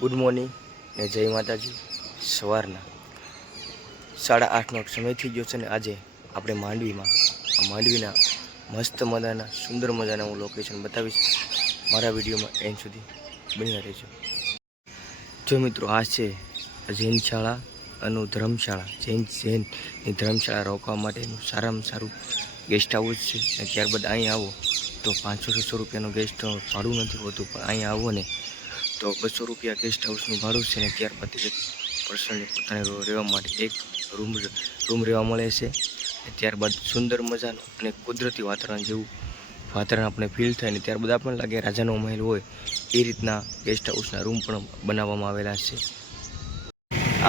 Good morning ને જય માતાજી। સવારના 8:30નો સમય થઈ ગયો છે ને આજે આપણે માંડવીના મસ્ત મજાના સુંદર મજાના હું લોકેશન બતાવીશ। મારા વિડીયોમાં એન્ડ સુધી બન્યા રહેજો। જો મિત્રો આ છે જૈન શાળા અને ધર્મશાળા, જૈનની ધર્મશાળા રોકવા માટેનું સારામાં સારું ગેસ્ટ હાઉસ છે। અને ત્યારબાદ અહીંયા આવો તો 500-600 રૂપિયાનું ગેસ્ટ ભાડું નથી હોતું, પણ અહીંયા આવો ને તો 200 રૂપિયા ગેસ્ટ હાઉસનું ભાડું છે। ને ત્યારબાદ એક પર્સનલી પોતાને રહેવા માટે એક રૂમ રહેવા મળે છે। ત્યારબાદ સુંદર મજાનું અને કુદરતી વાતાવરણ જેવું વાતાવરણ આપણે ફીલ થાય ને ત્યારબાદ આપણને લાગે રાજાનો મહેલ હોય એ રીતના ગેસ્ટ હાઉસના રૂમ પણ બનાવવામાં આવેલા છે।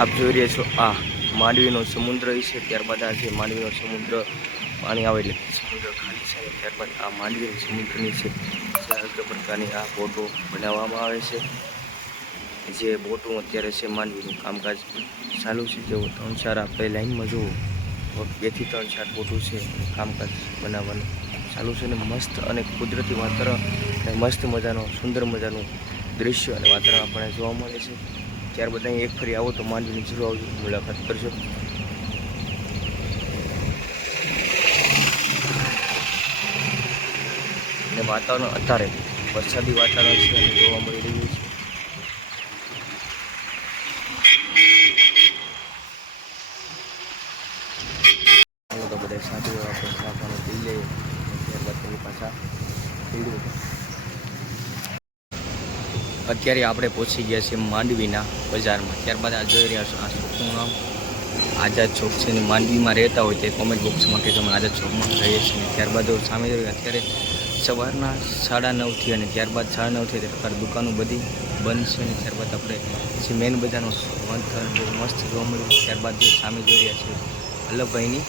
આપ જોઈ રહ્યા છો આ માંડવીનો સમુદ્ર છે। ત્યારબાદ આ જે માંડવીનો સમુદ્ર પાણી આવે એટલે સમુદ્ર ખાલી છે। ત્યારબાદ આ માંડવીની સમુદ્રની છે અલગ પ્રકારની આ બોટો બનાવવામાં આવે છે। જે બોટો અત્યારે છે માંડવીનું કામકાજ ચાલુ છે। જેવો 3-4 આપણે લાઈનમાં જુઓ 2 થી 3-4 બોટો છે કામકાજ બનાવવાનું ચાલુ છે। ને મસ્ત અને કુદરતી વાતાવરણ અને મસ્ત મજાનું સુંદર મજાનું દૃશ્ય અને વાતાવરણ આપણને જોવા મળે છે। ત્યારબાદ અહીં એક ફરી આવો તો માંડવીની જરૂર આવજો, મુલાકાત કરજો। અને વાતાવરણ અત્યારે વરસાદી વાતાવરણ છે અને જોવા મળી રહ્યું છે। તો બધા સાથે આપણે ચા પાણી પી લઈએ, ત્યારબાદ તેની પાછા પીડું। અત્યારે આપણે પહોંચી ગયા છીએ માંડવીના બજારમાં। ત્યારબાદ આ જોઈ રહ્યા છો આ શોપનું નામ આઝાદ ચોક છે। ને માંડવીમાં રહેતા હોય તે કોમેન્ટ બોક્સમાં કે તમે આઝાદ ચોકમાં રહીએ છીએ। ત્યારબાદ સામે જોઈએ અત્યારે સવારના 9:30 અને ત્યારબાદ 9:30 ત્યારે દુકાનો બધી બંધ છે। ને ત્યારબાદ આપણે જે મેન બજારનો વાતાવરણ બહુ મસ્ત જોવા મળ્યું। ત્યારબાદ જે સામે જોઈ રહ્યા છે વલ્લભભાઈની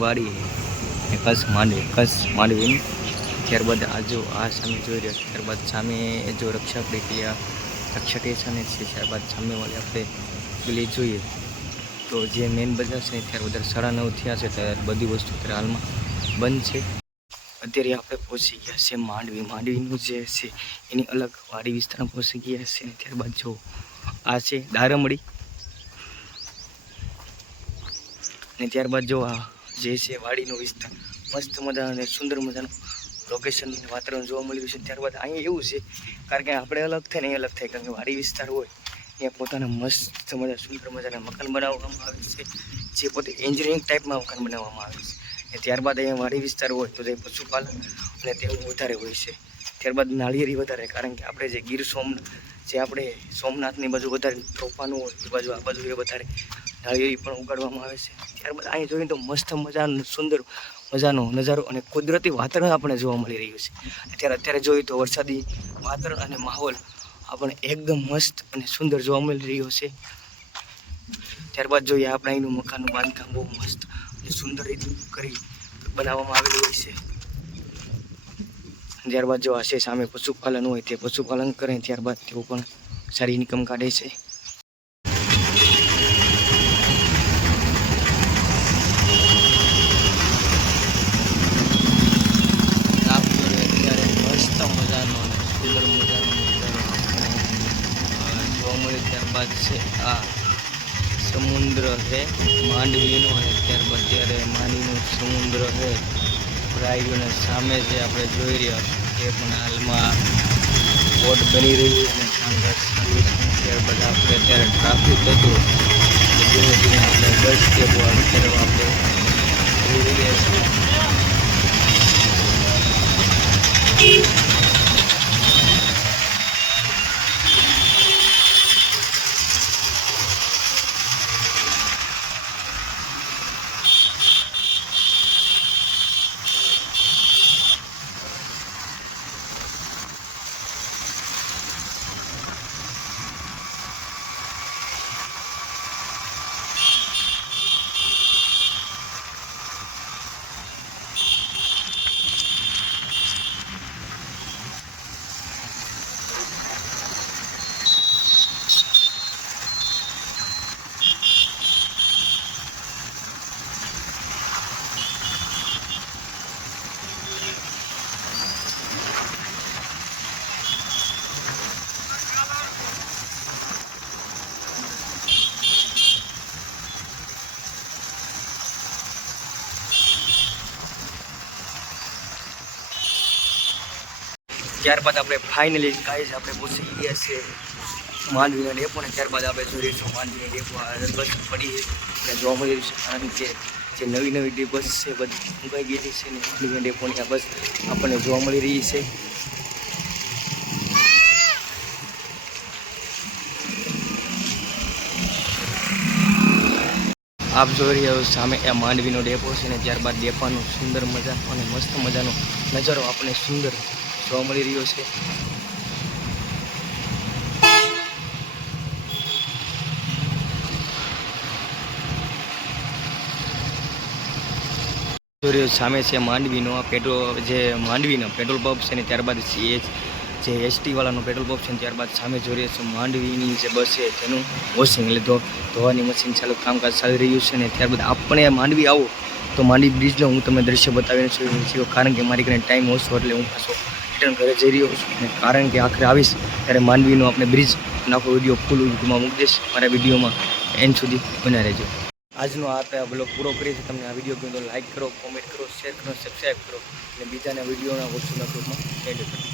વાડી કચ્છ માંડવીની। ત્યારબાદ આ સામે જોઈ રહ્યા છે। ત્યારબાદ સામે જો રક્ષા સ્ટેશન છે। ત્યારબાદ સામેવાળી આપણે પેલી જોઈએ તો જે મેન બજાર છે ત્યારબાદ 9:30 થયા છે ત્યારે બધી વસ્તુ અત્યારે હાલમાં બંધ છે। અત્યારે આપણે પહોંચી ગયા છે માંડવીનું જે છે એની અલગ વાડી વિસ્તારમાં પહોંચી ગયા છે। ત્યારબાદ જો આ છે દારમડી અને ત્યારબાદ જો આ જે છે વાડીનો વિસ્તાર મસ્ત મજા અને સુંદર મજાનું લોકેશન વાતાવરણ જોવા મળ્યું છે। ત્યારબાદ અહીંયા એવું છે કારણ કે આપણે અલગ થાય ને એ અલગ થાય, કારણ કે વાડી વિસ્તાર હોય ત્યાં પોતાના મસ્ત મજા સુંદર મજાના મકાન બનાવવામાં આવે છે, જે પોતે એન્જિનિયરિંગ ટાઈપમાં મકાન બનાવવામાં આવે છે। અને ત્યારબાદ અહીંયા વાડી વિસ્તાર હોય તો તે પશુપાલન અને તેવું વધારે હોય છે। ત્યારબાદ નાળિયેરી વધારે, કારણ કે આપણે જે આપણે સોમનાથની બાજુ વધારે રોપવાનું હોય એ બાજુ આ બાજુ એ વધારે નાળિયેરી પણ ઉગાડવામાં આવે છે। ત્યારબાદ અહીં જોઈએ તો મસ્ત મજાનો સુંદર મજાનો નજારો અને કુદરતી વાતાવરણ આપણે જોવા મળી રહ્યું છે। અત્યારે જોઈએ તો વરસાદી વાતાવરણ અને માહોલ આપણે એકદમ મસ્ત અને સુંદર જોવા મળી રહ્યો છે। ત્યારબાદ જોઈએ આપણે અહીંનું મકાનનું બાંધકામ બહુ મસ્ત અને સુંદર રીતે કરી બનાવવામાં આવેલું હોય છે। ત્યારબાદ જો આ છે સામે પશુપાલન હોય તે પશુપાલન કરે, ત્યારબાદ તેઓ પણ સારી ઇન્કમ કાઢે છે। ત્યારબાદ છે આ સમુદ્ર છે માંડવીનો, અને ત્યારબાદ ત્યારે માંડવીનો સમુદ્ર છે પ્રાઈઓને સામે જે આપણે જોઈ રહ્યા એ પણ હાલમાં બોટ બની રહી અને કામકાજ ચાલુ છે। ત્યારબાદ આપણે અત્યારે ટ્રાફિક હતું ધીમે ધીમે આપણે બસ ડેપો અત્યારે આપણે જોઈ રહ્યા છીએ। ત્યારબાદ આપણે ફાઇનલી ગાઈઝ આપણે પહોંચી ગયા છે માંડવીના ડેપો ને ત્યારબાદ આપણે જોઈ રહીશું માંડવીના ડેપો બસ પડી અને જોવા મળી રહ્યું છે કારણ કે જે નવી નવી બસ છે બધી મુકાઈ ગયેલી છે ને માંડવીના ડેપોની આ બસ આપણને જોવા મળી રહી છે. આપ જોઈ રહ્યા છો સામે આ માંડવીનો ડેપો છે ને ત્યારબાદ ડેપાનો સુંદર મજા અને મસ્ત મજાનો નજારો આપણને સુંદર જોવા મળી રહ્યો છે. સામે છે માંડવીનો પેટ્રોલ જે માંડવીનો પેટ્રોલ પંપ છે ને ત્યારબાદ જે એસટી વાળાનો પેટ્રોલ પંપ છે ને ત્યારબાદ સામે જોઈ રહ્યા છે માંડવીની જે બસ છે તેનું વોશિંગ એટલે ધોવાની મશીન ચાલુ કામકાજ ચાલી રહ્યું છે ને ત્યારબાદ આપણે માંડવી આવો તો માંડવી બ્રિજનો હું તમને દ્રશ્ય બતાવીને છું કારણ કે મારી ઘરે ટાઈમ ઓછો એટલે હું પાછો રિટર્ન ઘરે જઈ રહ્યો છું અને કારણ કે આખરે આવીશ ત્યારે માંડવીનો આપણે બ્રિજ આખો વિડીયો ફૂલ યુટ્યુબમાં મૂકી દઈશ. મારા વિડીયોમાં એન્ડ સુધી બન્યા રહેજો. આજનો આપણે બ્લોગ પૂરો કરીએ છીએ. તમને આ વિડીયો ગમ્યો તો લાઈક કરો, કોમેન્ટ કરો, શેર કરો, સબસ્ક્રાઈબ કરો અને બીજાના વિડીયોના વોટ્સઅપના ગ્રુપમાં એડ કરો.